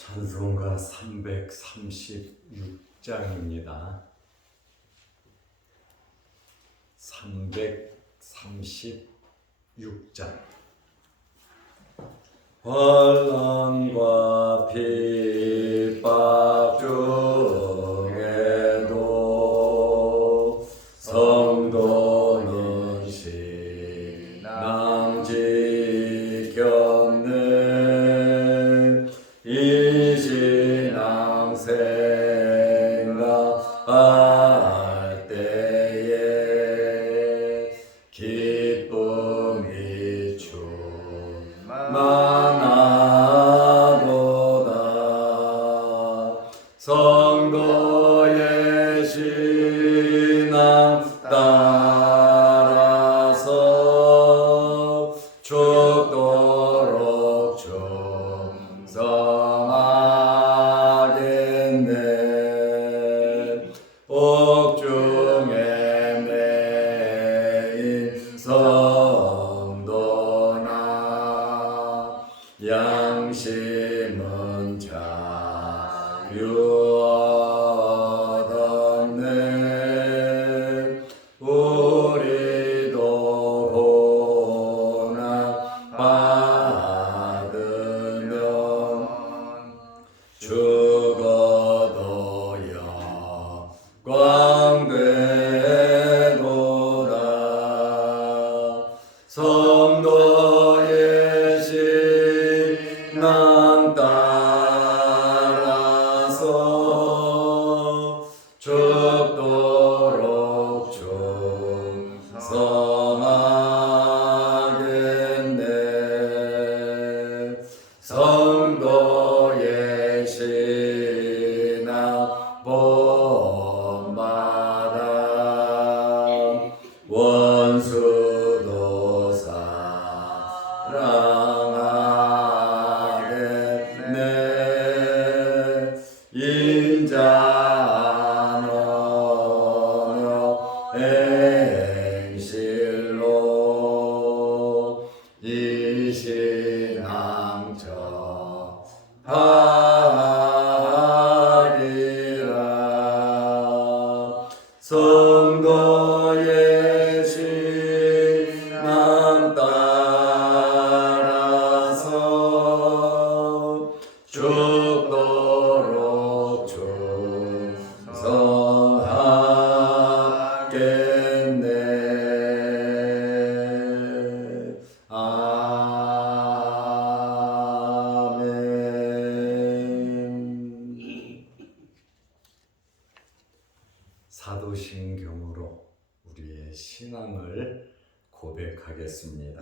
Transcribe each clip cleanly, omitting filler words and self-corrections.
찬송가 336장입니다. 336장. 환난과 핍박 중에도 성도는 신앙 지켰네. 이 신앙 생각할 때에 기쁨이 충만하도다. 성도의 신앙 따라서 죽도록 충성하겠네. 옥중에 매인 성도나 양심은 자유 얻었네. 우리도 고난 받으면 죽어도 영광되도다. 성도의 신앙 따라서 죽도록 충성하겠네. 성도의 신앙 본받아 원수도 사랑하겠네. 인자노 행실로 이 신앙 전하리라. 성도의 신앙 따라서 죽도록 충성하겠네. 아멘. 사도신경으로 우리의 신앙을 고백하겠습니다.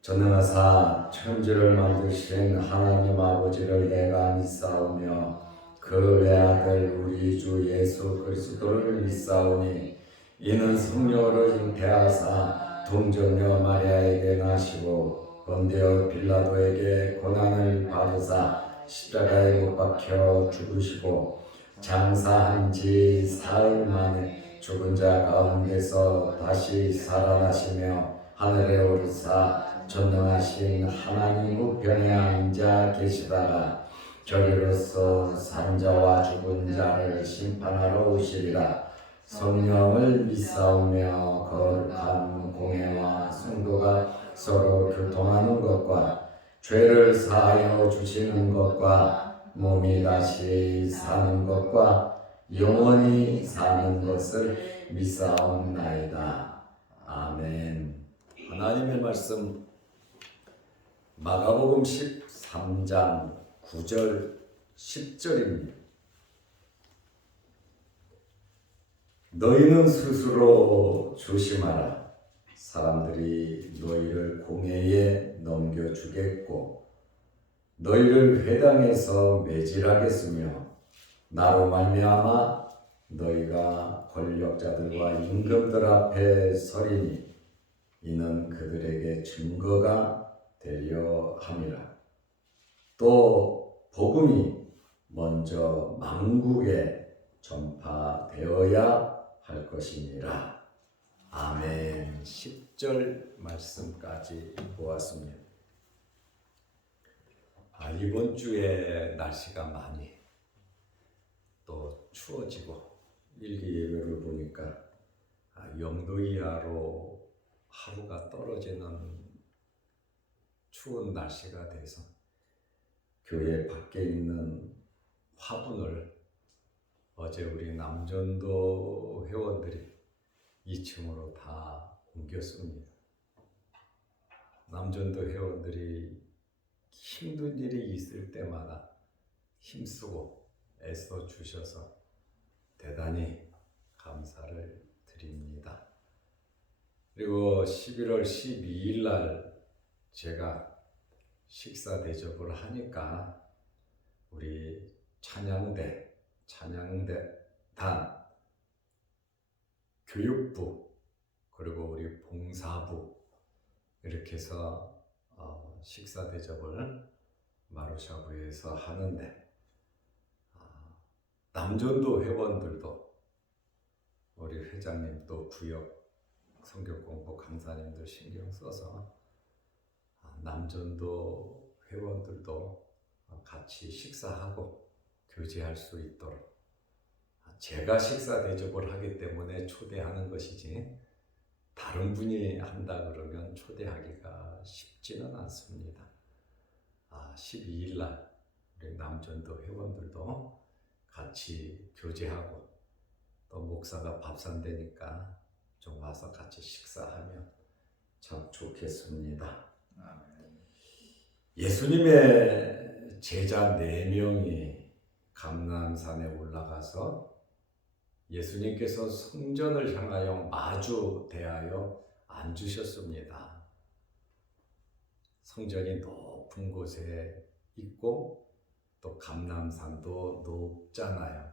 전능하사 천지를 만드신 하나님 아버지를 내가 믿사오며 그 외아들 우리 주 예수 그리스도를 믿사오니 이는 성령으로 잉태하사 동정녀 마리아에게 나시고 본디오 빌라도에게 고난을 받으사 십자가에 못 박혀 죽으시고 장사한 지 사흘 만에 죽은 자 가운데서 다시 살아나시며 하늘에 오르사 전능하신 하나님 우편에 앉아 계시다가 저리로서 산 자와 죽은 자를 심판하러 오시리라. 성령을 믿사오며 거룩한 공회와 성도가 서로 교통하는 것과 죄를 사하여 주시는 것과 몸이 다시 사는 것과 영원히 사는 것을 믿사옵나이다. 아멘. 하나님의 말씀 마가복음 13장 9절 10절입니다. 너희는 스스로 조심하라. 사람들이 너희를 공회에 넘겨주겠고 너희를 회당에서 매질하겠으며 나로 말미암아 너희가 권력자들과 임금들 앞에 서리니 이는 그들에게 증거가 되려 함이라. 또 복음이 먼저 만국에 전파되어야 할 것이니라. 아멘. 10절 말씀까지 보았습니다. 이번 주에 날씨가 많이 또 추워지고 일기예보를 보니까 영도 이하로 하루가 떨어지는 추운 날씨가 돼서 교회 밖에 있는 화분을 어제 우리 남전도 회원들이 2층으로 다 옮겼습니다. 남전도 회원들이 힘든 일이 있을 때마다 힘쓰고 애써 주셔서 대단히 감사를 드립니다. 그리고 11월 12일 날 제가 식사 대접을 하니까 우리 찬양대단, 교육부, 그리고 우리 봉사부 이렇게 해서 식사 대접을 마루샤부에서 하는데 남전도 회원들도 우리 회장님도 구역 성경 공부 강사님들 신경 써서 남전도 회원들도 같이 식사하고 교제할 수 있도록 제가 식사 대접을 하기 때문에 초대하는 것이지 다른 분이 한다 그러면 초대하기가 쉽지는 않습니다. 12일 날 우리 남전도 회원들도 같이 교제하고 또 목사가 밥 산다니까 좀 와서 같이 식사하면 참 좋겠습니다. 예수님의 제자 4명이 감람산에 올라가서 예수님께서 성전을 향하여 마주 대하여 앉으셨습니다. 성전이 높은 곳에 있고 또 감람산도 높잖아요.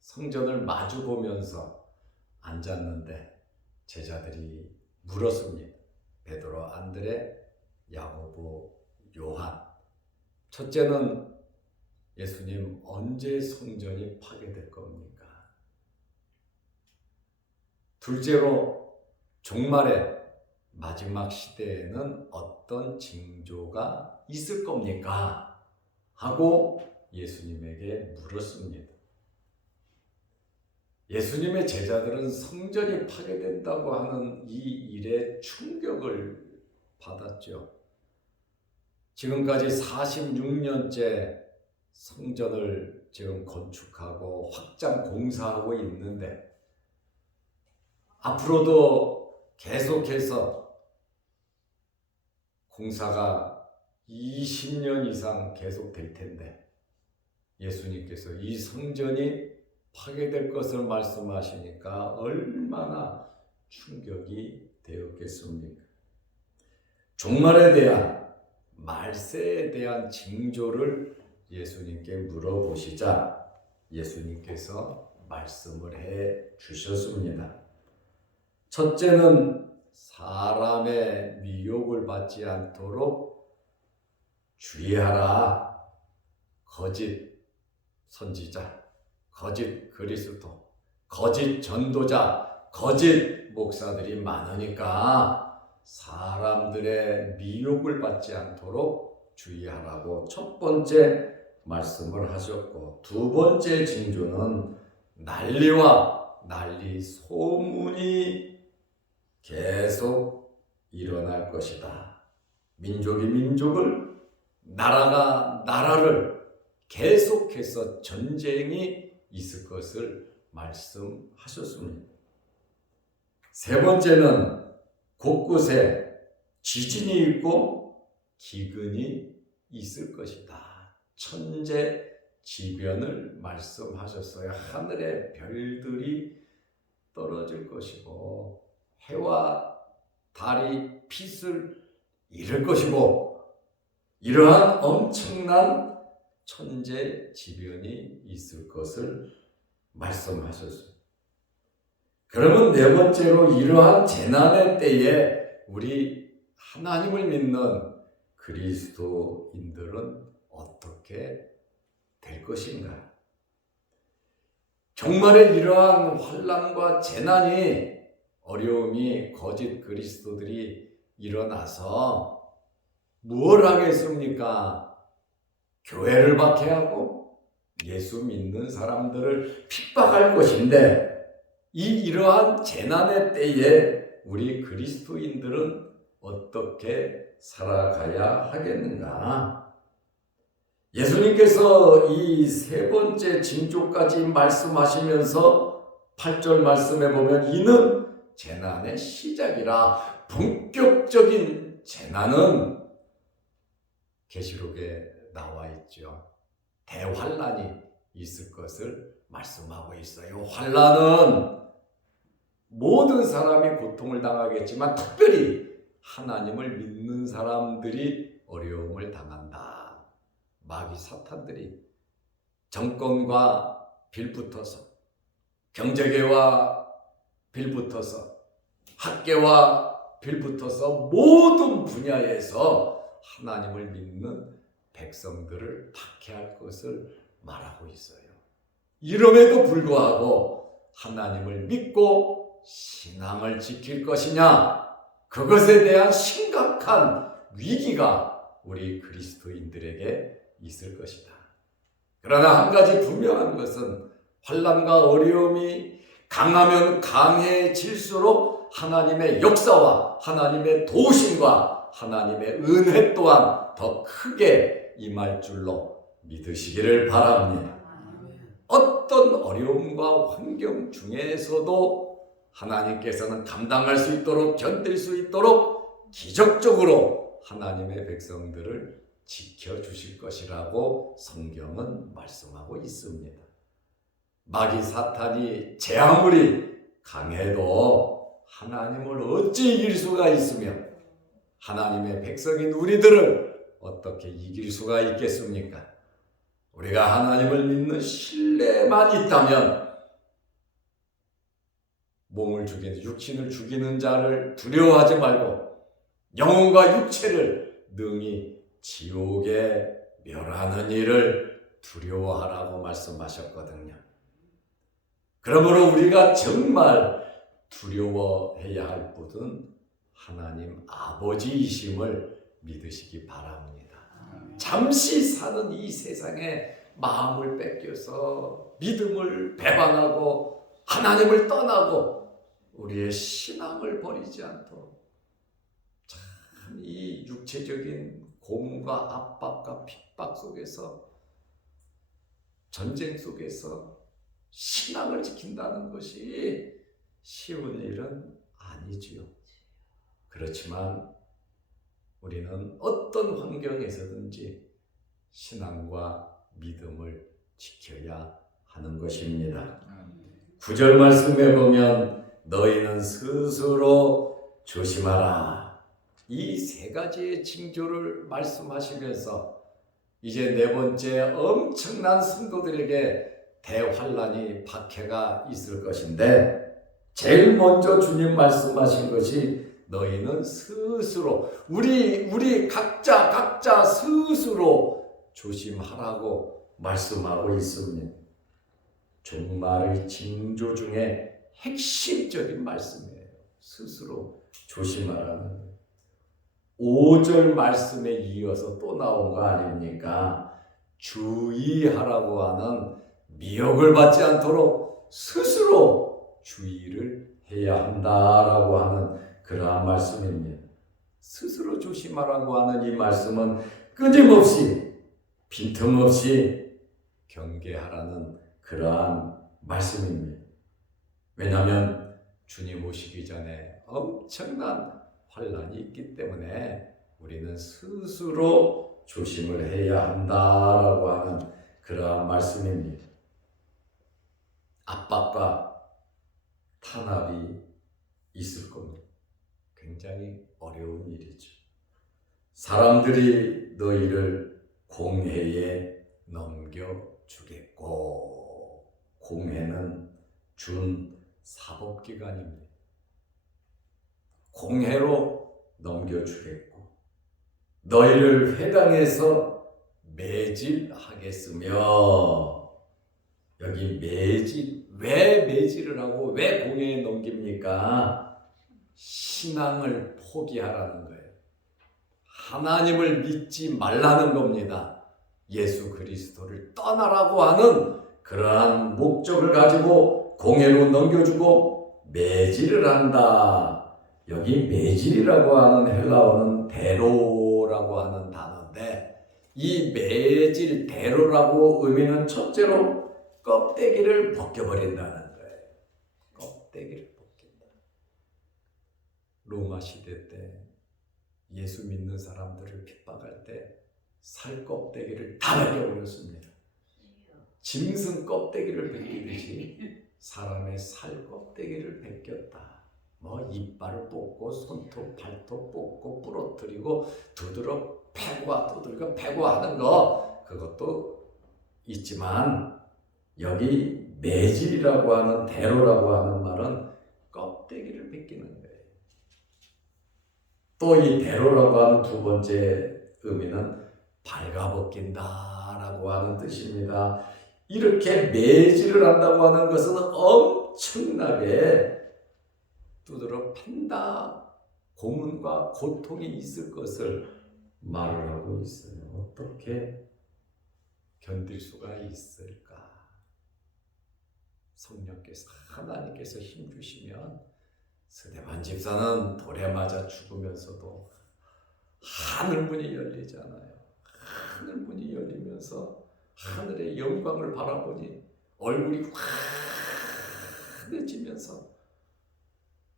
성전을 마주 보면서 앉았는데 제자들이 물었습니다. 베드로, 안드레, 야고보, 요한. 첫째는 예수님 언제 성전이 파괴될 겁니까? 둘째로 종말의 마지막 시대에는 어떤 징조가 있을 겁니까? 하고 예수님에게 물었습니다. 예수님의 제자들은 성전이 파괴된다고 하는 이 일에 충격을 받았죠. 지금까지 46년째 성전을 지금 건축하고 확장 공사하고 있는데 앞으로도 계속해서 공사가 20년 이상 계속될 텐데 예수님께서 이 성전이 파괴될 것을 말씀하시니까 얼마나 충격이 되었겠습니까? 종말에 대한 말세에 대한 징조를 예수님께 물어보시자 예수님께서 말씀을 해 주셨습니다. 첫째는 사람의 미혹을 받지 않도록 주의하라. 거짓 선지자, 거짓 그리스도, 거짓 전도자, 거짓 목사들이 많으니까 사람들의 미혹을 받지 않도록 주의하라고 첫 번째 말씀을 하셨고, 두 번째 징조는 난리와 난리, 소문이 계속 일어날 것이다. 민족이 민족을, 나라가 나라를, 계속해서 전쟁이 있을 것을 말씀하셨습니다. 세 번째는 곳곳에 지진이 있고 기근이 있을 것이다. 천재지변을 말씀하셨어요. 하늘의 별들이 떨어질 것이고 해와 달이 빛을 잃을 것이고 이러한 엄청난 천재지변이 있을 것을 말씀하셨습니다. 그러면 네 번째로 이러한 재난의 때에 우리 하나님을 믿는 그리스도인들은 어떻게 될 것인가? 종말에 이러한 환난과 재난이, 어려움이, 거짓 그리스도들이 일어나서 무엇을 하겠습니까? 교회를 박해하고 예수 믿는 사람들을 핍박할 것인데, 이러한 재난의 때에 우리 그리스도인들은 어떻게 살아가야 하겠는가? 예수님께서 이 세 번째 징조까지 말씀하시면서 8절 말씀에 보면 이는 재난의 시작이라, 본격적인 재난은 계시록에 나와 있죠. 대환란이 있을 것을 말씀하고 있어요. 환란은 모든 사람이 고통을 당하겠지만 특별히 하나님을 믿는 사람들이 어려움을 당한다. 마귀 사탄들이 정권과 빌붙어서, 경제계와 빌붙어서, 학계와 빌붙어서 모든 분야에서 하나님을 믿는 백성들을 박해할 것을 말하고 있어요. 이럼에도 불구하고 하나님을 믿고 신앙을 지킬 것이냐, 그것에 대한 심각한 위기가 우리 그리스도인들에게 있을 것이다. 그러나 한 가지 분명한 것은 환난과 어려움이 강하면 강해질수록 하나님의 역사와 하나님의 도우심과 하나님의 은혜 또한 더 크게 임할 줄로 믿으시기를 바랍니다. 어떤 어려움과 환경 중에서도 하나님께서는 감당할 수 있도록, 견딜 수 있도록 기적적으로 하나님의 백성들을 지켜주실 것이라고 성경은 말씀하고 있습니다. 마귀 사탄이 제 아무리 강해도 하나님을 어찌 이길 수가 있으며 하나님의 백성인 우리들을 어떻게 이길 수가 있겠습니까? 우리가 하나님을 믿는 신뢰만 있다면 몸을 죽이는, 육신을 죽이는 자를 두려워하지 말고 영혼과 육체를 능히 지옥에 멸하는 일을 두려워하라고 말씀하셨거든요. 그러므로 우리가 정말 두려워해야 할 분은 하나님 아버지이심을 믿으시기 바랍니다. 잠시 사는 이 세상에 마음을 뺏겨서 믿음을 배반하고 하나님을 떠나고 우리의 신앙을 버리지 않도록 참 이 육체적인 고문과 압박과 핍박 속에서, 전쟁 속에서 신앙을 지킨다는 것이 쉬운 일은 아니지요. 그렇지만 우리는 어떤 환경에서든지 신앙과 믿음을 지켜야 하는 것입니다. 9절 말씀에 보면 너희는 스스로 조심하라. 이 세 가지의 징조를 말씀하시면서 이제 네 번째 엄청난 성도들에게 대환란이, 박해가 있을 것인데, 제일 먼저 주님 말씀하신 것이 너희는 스스로, 우리 각자 스스로 조심하라고 말씀하고 있습니다. 종말의 징조 중에 핵심적인 말씀이에요. 스스로 조심하라는. 5절 말씀에 이어서 또 나온 거 아닙니까? 주의하라고 하는, 미혹을 받지 않도록 스스로 주의를 해야 한다라고 하는 그러한 말씀입니다. 스스로 조심하라고 하는 이 말씀은 끊임없이, 빈틈없이 경계하라는 그러한 말씀입니다. 왜냐하면 주님 오시기 전에 엄청난 환란이 있기 때문에 우리는 스스로 조심을 해야 한다라고 하는 그러한 말씀입니다. 압박과 탄압이 있을 겁니다. 굉장히 어려운 일이죠. 사람들이 너희를 공회에 넘겨주겠고, 공회는 준 사법기관입니다. 공회로 넘겨주겠고 너희를 회당에서 매질하겠으며, 여기 매질, 왜 매질을 하고 왜 공회에 넘깁니까? 신앙을 포기하라는 거예요. 하나님을 믿지 말라는 겁니다. 예수 그리스도를 떠나라고 하는 그러한 목적을 가지고 공회로 넘겨주고 매질을 한다. 여기 매질이라고 하는 헬라어는 대로라고 하는 단어인데, 이 매질 대로라고 의미는 첫째로 껍데기를 벗겨버린다는 거예요. 껍데기를 벗긴다. 로마 시대 때 예수 믿는 사람들을 핍박할 때 살 껍데기를 다 벗겨버렸습니다. 짐승 껍데기를 벗기듯이 사람의 살 껍데기를 벗겼다. 뭐 이빨을 뽑고 손톱 발톱 뽑고 부러뜨리고 두드러 패고 두들겨 패고 하는 거, 그것도 있지만 여기 매질이라고 하는 대로라고 하는 말은 껍데기를 벗기는 거예요. 또 이 대로라고 하는 두 번째 의미는 발가벗긴다라고 하는 뜻입니다. 이렇게 매질을 한다고 하는 것은 엄청나게 두드러 팬다, 고문과 고통이 있을 것을 말을 하고 있어요. 어떻게 견딜 수가 있을까? 성령께서, 하나님께서 힘주시면 스데반 집사는 돌에 맞아 죽으면서도 하늘문이 열리잖아요. 하늘문이 열리면서 하늘의 영광을 바라보니 얼굴이 환해지면서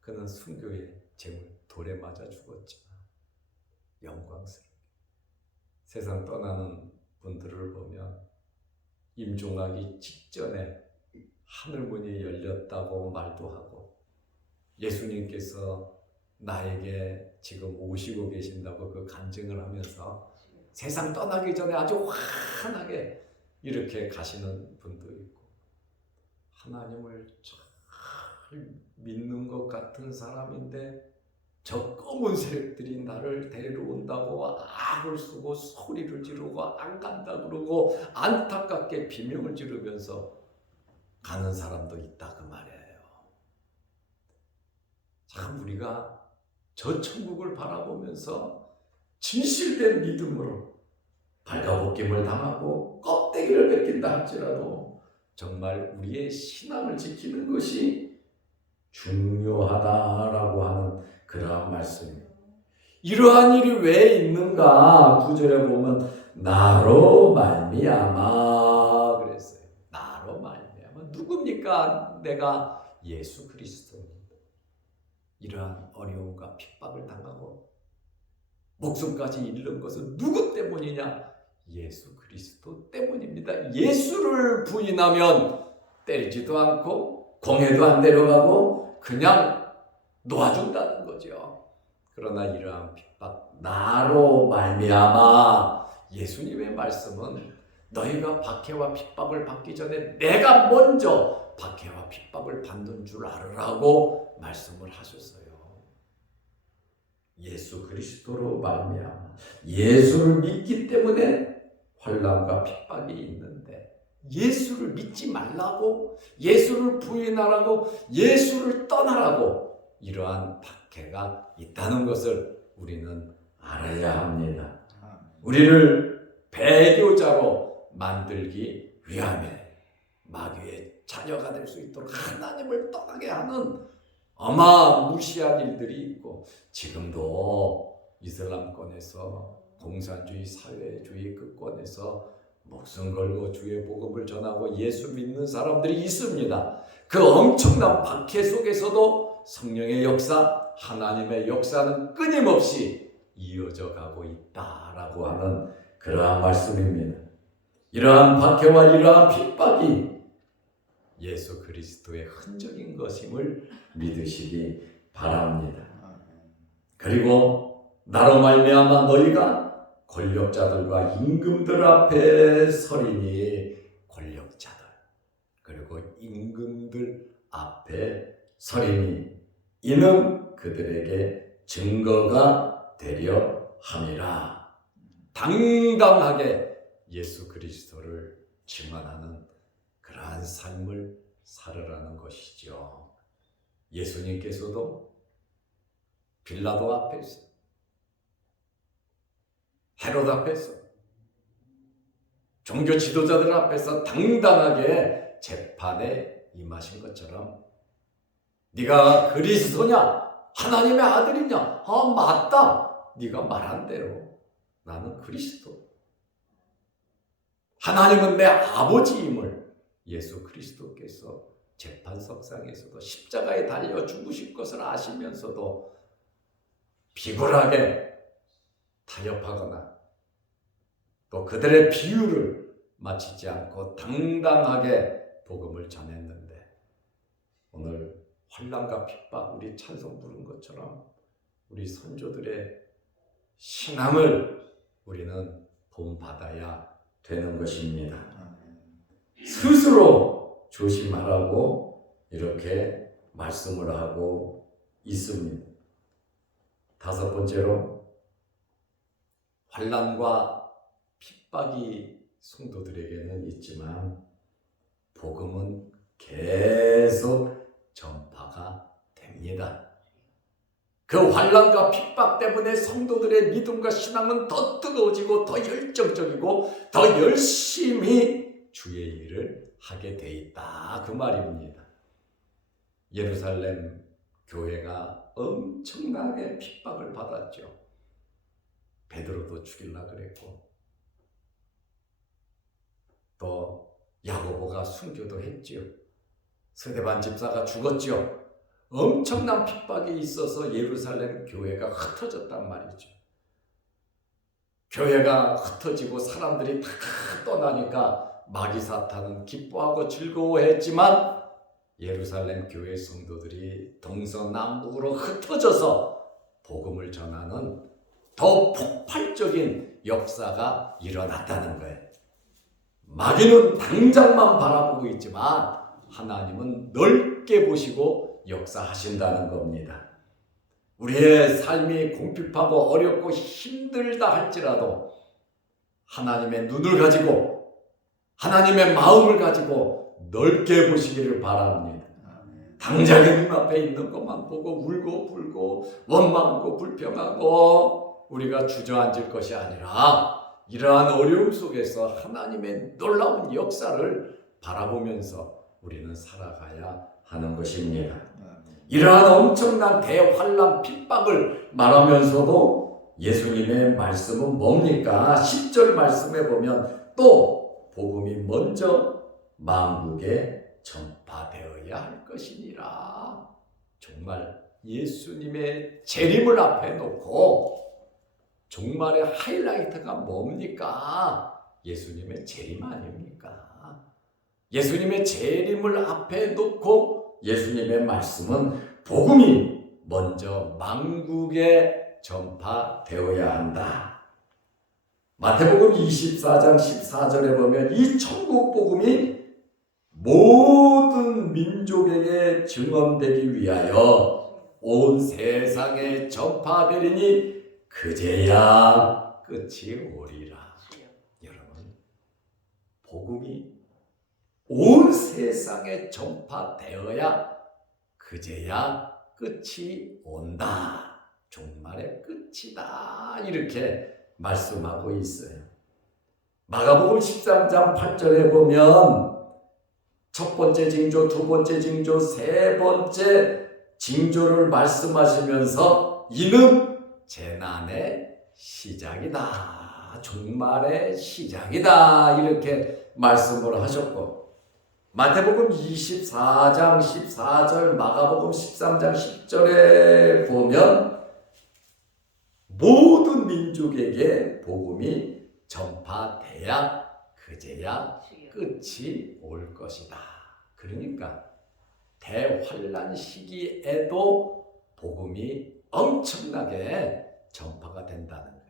그는 순교의 제물 돌에 맞아 죽었지만 영광스럽게 세상 떠나는 분들을 보면 임종하기 직전에 하늘문이 열렸다고 말도 하고, 예수님께서 나에게 지금 오시고 계신다고 그 간증을 하면서 세상 떠나기 전에 아주 환하게 이렇게 가시는 분도 있고, 하나님을 잘 믿는 것 같은 사람인데 저 검은 세력들이 나를 데려온다고 악을 쓰고 소리를 지르고 안 간다 그러고 안타깝게 비명을 지르면서 가는 사람도 있다, 그 말이에요. 참 우리가 저 천국을 바라보면서 진실된 믿음으로 발가벗김을 당하고 껍데기를 벗긴다 할지라도 정말 우리의 신앙을 지키는 것이 중요하다라고 하는 그러한 말씀입니다. 이러한 일이 왜 있는가? 9절에 보면 나로 말미암아 그랬어요. 나로 말미암아. 누굽니까? 내가 예수 그리스도입니다. 이러한 어려움과 핍박을 당하고 목숨까지 잃는 것은 누구 때문이냐? 예수 그리스도 때문입니다. 예수를 부인하면 때리지도 않고 공회도 안 데려가고 그냥 놓아준다는 거죠. 그러나 이러한 핍박, 나로 말미암아, 예수님의 말씀은 너희가 박해와 핍박을 받기 전에 내가 먼저 박해와 핍박을 받는 줄 알으라고 말씀을 하셨어요. 예수 그리스도로 말미암아, 예수를 믿기 때문에 환난과 핍박이 있는데, 예수를 믿지 말라고, 예수를 부인하라고, 예수를 떠나라고 이러한 박해가 있다는 것을 우리는 알아야 합니다. 우리를 배교자로 만들기 위함에 마귀의 자녀가 될 수 있도록 하나님을 떠나게 하는 어마무시한 일들이 있고, 지금도 이슬람권에서 공산주의 사회주의 끝권에서 목숨 걸고 주의 복음을 전하고 예수 믿는 사람들이 있습니다. 그 엄청난 박해 속에서도 성령의 역사, 하나님의 역사는 끊임없이 이어져 가고 있다라고 하는 그러한 말씀입니다. 이러한 박해와 이러한 핍박이 예수 그리스도의 흔적인 것임을 믿으시기 바랍니다. 그리고 나로 말미암아 너희가 권력자들과 임금들 앞에 서리니, 권력자들 그리고 임금들 앞에 서리니 이는 그들에게 증거가 되려 함이라. 당당하게 예수 그리스도를 증언하는 그러한 삶을 살으라는 것이죠. 예수님께서도 빌라도 앞에서, 헤롯 앞에서, 종교 지도자들 앞에서 당당하게 재판에 임하신 것처럼 네가 그리스도냐? 하나님의 아들이냐? 맞다. 네가 말한 대로 나는 그리스도. 하나님은 내 아버지임을 예수 그리스도께서 재판석상에서도 십자가에 달려 죽으실 것을 아시면서도 비굴하게 타협하거나 또 그들의 비유를 마치지 않고 당당하게 복음을 전했는데, 오늘 환난과 핍박, 우리 찬송 부른 것처럼 우리 선조들의 신앙을 우리는 본받아야 되는 것입니다. 스스로 조심하라고 이렇게 말씀을 하고 있습니다. 다섯 번째로, 환난과 핍박이 성도들에게는 있지만 복음은 계속 전파가 됩니다. 그 환난과 핍박 때문에 성도들의 믿음과 신앙은 더 뜨거워지고 더 열정적이고 더 열심히 주의 일을 하게 돼 있다, 그 말입니다. 예루살렘 교회가 엄청나게 핍박을 받았죠. 베드로도 죽이려고 그랬고 또 야고보가 순교도 했지요. 스데반 집사가 죽었지요. 엄청난 핍박이 있어서 예루살렘 교회가 흩어졌단 말이죠. 교회가 흩어지고 사람들이 다 떠나니까 마귀 사탄은 기뻐하고 즐거워했지만 예루살렘 교회 성도들이 동서남북으로 흩어져서 복음을 전하는 더 폭발적인 역사가 일어났다는 거예요. 마귀는 당장만 바라보고 있지만 하나님은 넓게 보시고 역사하신다는 겁니다. 우리의 삶이 공핍하고 어렵고 힘들다 할지라도 하나님의 눈을 가지고 하나님의 마음을 가지고 넓게 보시기를 바랍니다. 당장의 눈앞에 있는 것만 보고 울고 불고 원망하고 불평하고 우리가 주저앉을 것이 아니라 이러한 어려움 속에서 하나님의 놀라운 역사를 바라보면서 우리는 살아가야 하는 것입니다. 이러한 엄청난 대환난 핍박을 말하면서도 예수님의 말씀은 뭡니까? 10절 말씀에 보면 또 복음이 먼저 만국에 전파되어야 할 것이니라. 정말 예수님의 재림을 앞에 놓고 종말의 하이라이트가 뭡니까? 예수님의 재림 아닙니까? 예수님의 재림을 앞에 놓고 예수님의 말씀은 복음이 먼저 만국에 전파되어야 한다. 마태복음 24장 14절에 보면 이 천국 복음이 모든 민족에게 증언되기 위하여 온 세상에 전파되리니 그제야 끝이 오리라. 여러분, 복음이 온 세상에 전파되어야 그제야 끝이 온다. 종말의 끝이다. 이렇게 말씀하고 있어요. 마가복음 13장 8절에 보면 첫 번째 징조, 두 번째 징조, 세 번째 징조를 말씀하시면서 이는 재난의 시작이다. 종말의 시작이다. 이렇게 말씀을 하셨고 마태복음 24장 14절, 마가복음 13장 10절에 보면 모든 민족에게 복음이 전파돼야 그제야 끝이 올 것이다. 그러니까 대환란 시기에도 복음이 엄청나게 전파가 된다는 거예요.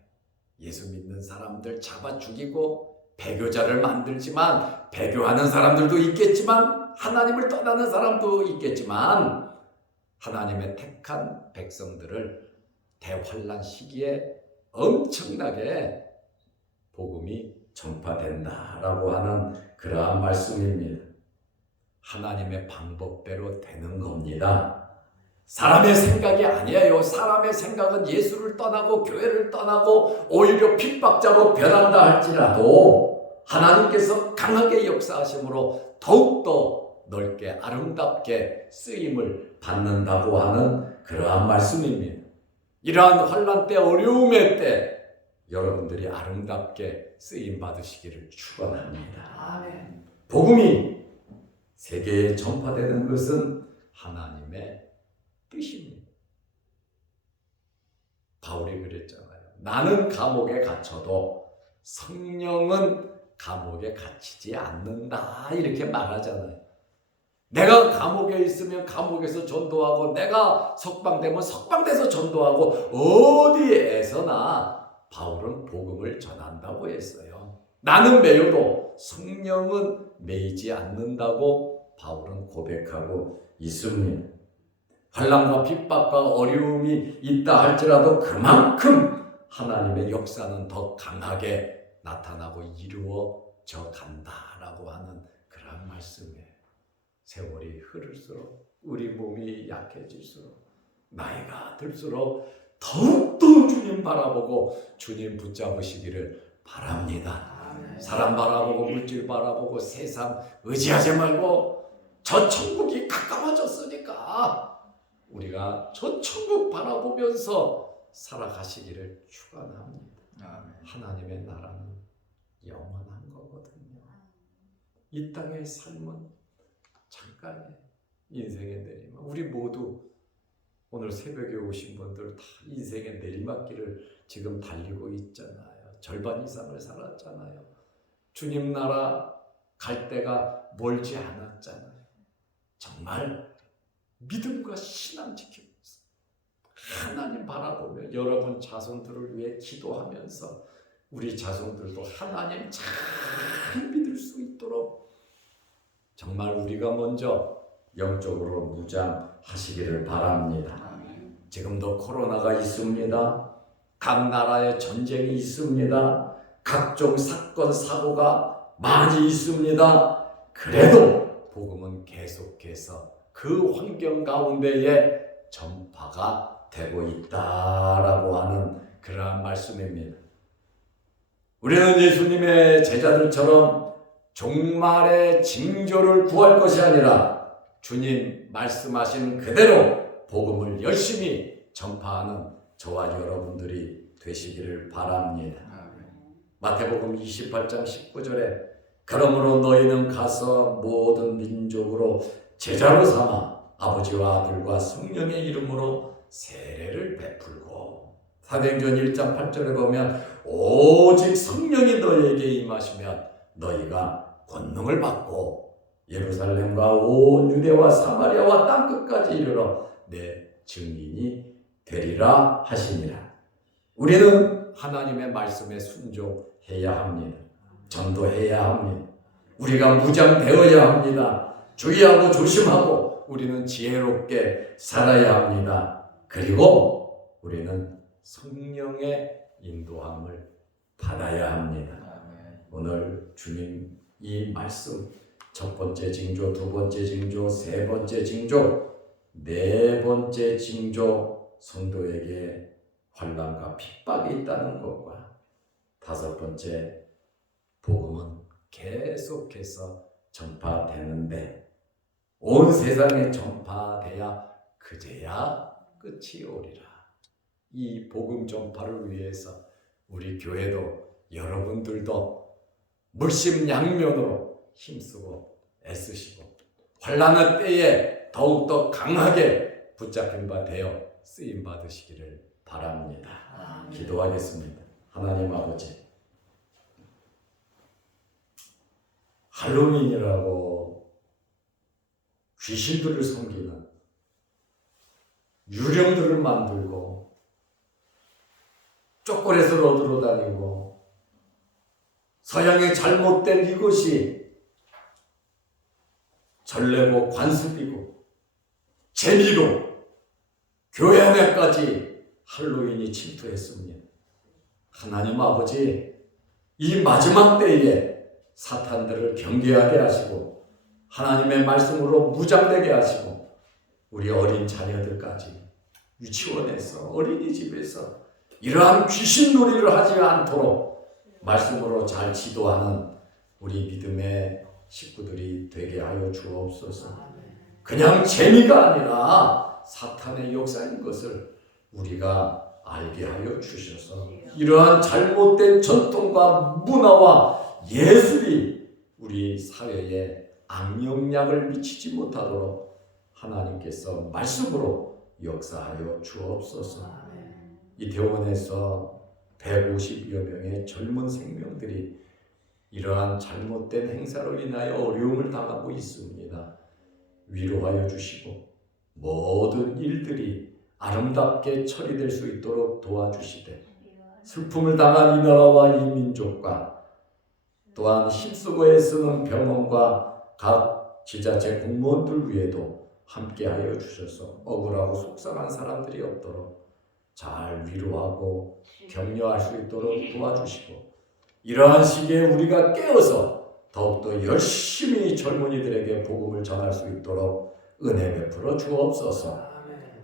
예수 믿는 사람들 잡아 죽이고 배교자를 만들지만 배교하는 사람들도 있겠지만 하나님을 떠나는 사람도 있겠지만 하나님의 택한 백성들을 대환란 시기에 엄청나게 복음이 전파된다라고 하는 그러한 말씀입니다. 하나님의 방법대로 되는 겁니다. 사람의 생각이 아니에요. 사람의 생각은 예수를 떠나고 교회를 떠나고 오히려 핍박자로 변한다 할지라도 하나님께서 강하게 역사하심으로 더욱더 넓게 아름답게 쓰임을 받는다고 하는 그러한 말씀입니다. 이러한 환난 때, 어려움의 때 여러분들이 아름답게 쓰임 받으시기를 축원합니다. 아멘. 복음이 세계에 전파되는 것은 하나님의 뜻입니다. 바울이 그랬잖아요. 나는 감옥에 갇혀도 성령은 감옥에 갇히지 않는다, 이렇게 말하잖아요. 내가 감옥에 있으면 감옥에서 전도하고, 내가 석방되면 석방돼서 전도하고, 어디에서나 바울은 복음을 전한다고 했어요. 나는 매여도 성령은 매이지 않는다고 바울은 고백하고 있습니다. 환난과 핍박과 어려움이 있다 할지라도 그만큼 하나님의 역사는 더 강하게 나타나고 이루어져 간다라고 하는 그런 말씀이에요. 세월이 흐를수록, 우리 몸이 약해질수록, 나이가 들수록 더욱더 주님 바라보고 주님 붙잡으시기를 바랍니다. 아멘. 사람 바라보고 물질 바라보고 세상 의지하지 말고 저 천국이 가까워졌으니까 우리가 저 천국 바라보면서 살아가시기를 축원합니다. 아멘. 하나님의 나라는 영원한 거거든요. 이 땅의 삶은 잠깐의 인생의 내리막. 우리 모두 오늘 새벽에 오신 분들 다 인생의 내리막길을 지금 달리고 있잖아요. 절반 이상을 살았잖아요. 주님 나라 갈 때가 멀지 않았잖아요. 정말 믿음과 신앙 지키면서 하나님 바라보며 여러분 자손들을 위해 기도하면서 우리 자손들도 하나님 잘 믿을 수 있도록 정말 우리가 먼저 영적으로 무장하시기를 바랍니다. 아멘. 지금도 코로나가 있습니다. 각 나라에 전쟁이 있습니다. 각종 사건 사고가 많이 있습니다. 그래도 복음은 계속해서 그 환경 가운데에 전파가 되고 있다라고 하는 그러한 말씀입니다. 우리는 예수님의 제자들처럼 종말의 징조를 구할 것이 아니라 주님 말씀하신 그대로 복음을 열심히 전파하는 저와 여러분들이 되시기를 바랍니다. 아멘. 마태복음 28장 19절에 그러므로 너희는 가서 모든 민족으로 제자로 삼아 아버지와 아들과 성령의 이름으로 세례를 베풀고, 사도행전 1장 8절에 보면 오직 성령이 너희에게 임하시면 너희가 권능을 받고 예루살렘과 온 유대와 사마리아와 땅끝까지 이르러 내 증인이 되리라 하시니라. 우리는 하나님의 말씀에 순종해야 합니다. 전도해야 합니다. 우리가 무장되어야 합니다. 주의하고 조심하고 우리는 지혜롭게 살아야 합니다. 그리고 우리는 성령의 인도함을 받아야 합니다. 아멘. 오늘 주님 이 말씀, 첫 번째 징조, 두 번째 징조, 세 번째 징조, 네 번째 징조, 성도에게 환난과 핍박이 있다는 것과 다섯 번째, 복음은 계속해서 전파되는데 온 세상에 전파돼야 그제야 끝이 오리라. 이 복음 전파를 위해서 우리 교회도 여러분들도 물심양면으로 힘쓰고 애쓰시고 환난의 때에 더욱더 강하게 붙잡힌 바 되어 쓰임 받으시기를 바랍니다. 아멘. 기도하겠습니다. 하나님 아버지, 할로윈이라고 귀신들을 섬기는 유령들을 만들고 초콜릿을 얻으러 다니고 서양의 잘못된 이것이 전례고 관습이고 재미로 교회 안에까지 할로윈이 침투했습니다. 하나님 아버지, 이 마지막 때에 사탄들을 경계하게 하시고 하나님의 말씀으로 무장되게 하시고 우리 어린 자녀들까지 유치원에서 어린이집에서 이러한 귀신놀이를 하지 않도록 말씀으로 잘 지도하는 우리 믿음의 식구들이 되게 하여 주옵소서. 그냥 재미가 아니라 사탄의 역사인 것을 우리가 알게 하여 주셔서 이러한 잘못된 전통과 문화와 예술이 우리 사회에 악영향을 미치지 못하도록 하나님께서 말씀으로 역사하여 주옵소서. 이태원에서 150여 명의 젊은 생명들이 이러한 잘못된 행사로 인하여 어려움을 당하고 있습니다. 위로하여 주시고 모든 일들이 아름답게 처리될 수 있도록 도와주시되 슬픔을 당한 이 나라와 이 민족과 또한 힘쓰고 애쓰는 병원과 각 지자체 공무원들 위에도 함께하여 주셔서 억울하고 속상한 사람들이 없도록 잘 위로하고 격려할 수 있도록 도와주시고 이러한 시기에 우리가 깨어서 더욱더 열심히 젊은이들에게 복음을 전할 수 있도록 은혜 베풀어 주옵소서.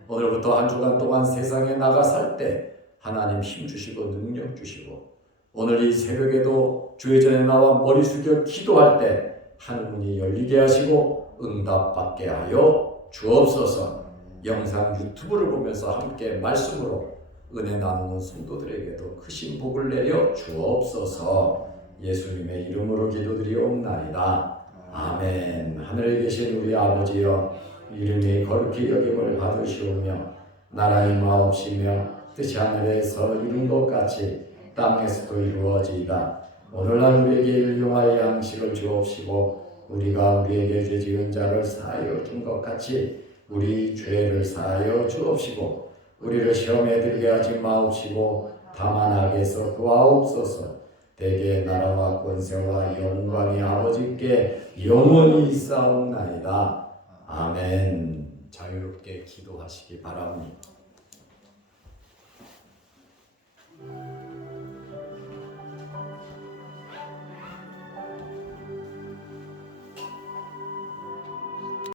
오늘부터 한 주간 동안 세상에 나가 살 때 하나님 힘 주시고 능력 주시고 오늘 이 새벽에도 주의 전에 나와 머리 숙여 기도할 때 하늘문이 열리게 하시고 응답받게 하여 주옵소서. 영상 유튜브를 보면서 함께 말씀으로 은혜 나누는 성도들에게도 크신 복을 내려 주옵소서. 예수님의 이름으로 기도드리옵나이다. 아멘. 하늘에 계신 우리 아버지여, 이름이 거룩히 여김을 받으시오며 나라의 마옵시며 뜻이 하늘에서 이룬 것 같이 땅에서도 이루어지이다. 오늘날 우리에게 일용할 양식을 주옵시고 우리가 우리에게 죄 지은 자를 사하여 준 것 같이 우리 죄를 사하여 주옵시고 우리를 시험에 들게 하지 마옵시고 다만 악에서 구하옵소서. 대개 나라와 권세와 영광이 아버지께 영원히 있사옵나이다. 아멘. 자유롭게 기도하시기 바랍니다.